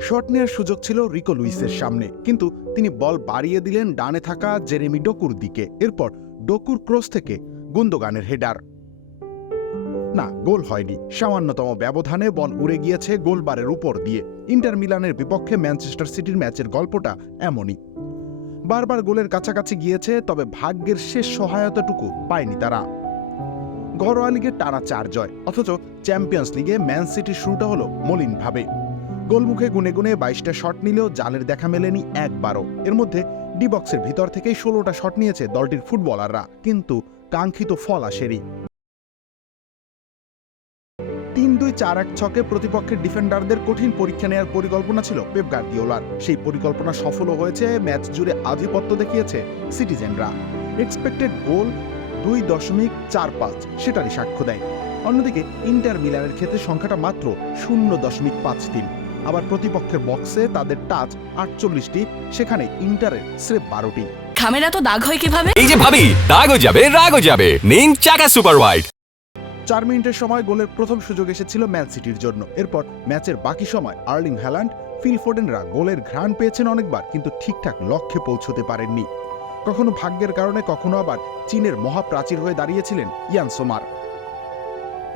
Shot নেওয়ার সুযোগ ছিল রিকো লুইসের সামনে, কিন্তু তিনি বল বাড়িয়ে দিলেন ডানে থাকা জেরেমি ডোকুর দিকে। এরপর ডোকুর ক্রস থেকে গুন্দোগানের হেডার। না, গোল হয়নি। সামান্যতম ব্যবধানে বল উড়ে গিয়েছে গোলবারের উপর দিয়ে। ইন্টার মিলানের বিপক্ষে ম্যানচেস্টার সিটির ম্যাচের গল্পটা এমনই। বারবার গোলের কাছাকাছি গিয়েছে, তবে ভাগ্যের শেষ সহায়তাটুকু পায়নি তারা। ঘরোয়া লিগে টানা চার জয়, অথচ চ্যাম্পিয়ন্স লিগে ম্যান সিটির শুরুটা হলো মলিনভাবে। গোলমুখে গুনে গুনে বাইশটা শট নিলেও জালের দেখা মেলেনি একবারও। এর মধ্যে ডি বক্সের ভিতর থেকেই ষোলোটা শট নিয়েছে দলটির ফুটবলাররা, কিন্তু কাঙ্ক্ষিত ফল আসেনি। তিন দুই চার এক ছকে প্রতিপক্ষের ডিফেন্ডারদের কঠিন পরীক্ষা নেওয়ার পরিকল্পনা ছিল পেপ গার্দিওলার। সেই পরিকল্পনা সফলও হয়েছে, ম্যাচ জুড়ে আধিপত্য দেখিয়েছে সিটিজেনরা। এক্সপেক্টেড গোল দুই দশমিক চার পাঁচ, সেটারই সাক্ষ্য দেয়। অন্যদিকে ইন্টার মিলানের ক্ষেত্রে সংখ্যাটা মাত্র শূন্য দশমিক পাঁচ তিন। আবার প্রতিপক্ষের বক্সে তাদের টাচ আটচল্লিশটি সেখানে ইন্টারের স্রেফ বারোটি। খামের তো দাগ হয় কীভাবে? এই যে ভাবি দাগও যাবে রাগও যাবে। নিন চাকা সুপার হোয়াইট চার মিনিটের সময় গোলের প্রথম সুযোগ এসেছিল ম্যান সিটির জন্য। এরপর ম্যাচের বাকি সময় আর্লিং হ্যালান্ড ফিল ফোডেনরা গোলের ঘ্রাণ পেয়েছেন অনেকবার কিন্তু ঠিকঠাক লক্ষ্যে পৌঁছতে পারেননি। কখনো ভাগ্যের কারণে কখনো আবার চীনের মহাপ্রাচীর হয়ে দাঁড়িয়েছিলেন ইয়ান সোমার।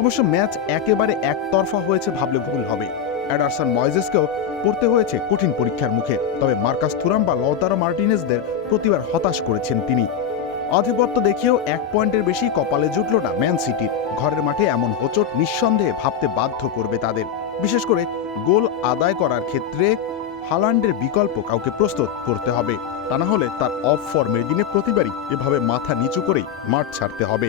অবশ্য ম্যাচ একেবারে একতরফা হয়েছে ভাবলে ভুল হবে। অ্যাডারসন ময়েজেসকেও পড়তে হয়েছে কঠিন পরীক্ষার মুখে। তবে মার্কাস থুরাম বা লতারো মার্টিনেসদের প্রতিবার হতাশ করেছেন তিনি। আধিপত্য দেখিয়েও এক পয়েন্টের বেশি কপালে জুটল না ম্যান সিটির ঘরের মাঠে এমন হোচট নিঃসন্দেহে ভাবতে বাধ্য করবে তাদের। বিশেষ করে গোল আদায় করার ক্ষেত্রে হালান্ডের বিকল্প কাউকে প্রস্তুত করতে হবে। তা না হলে তার অফ ফর্মের দিনে প্রতিবারই এভাবে মাথা নিচু করেই মাঠ ছাড়তে হবে।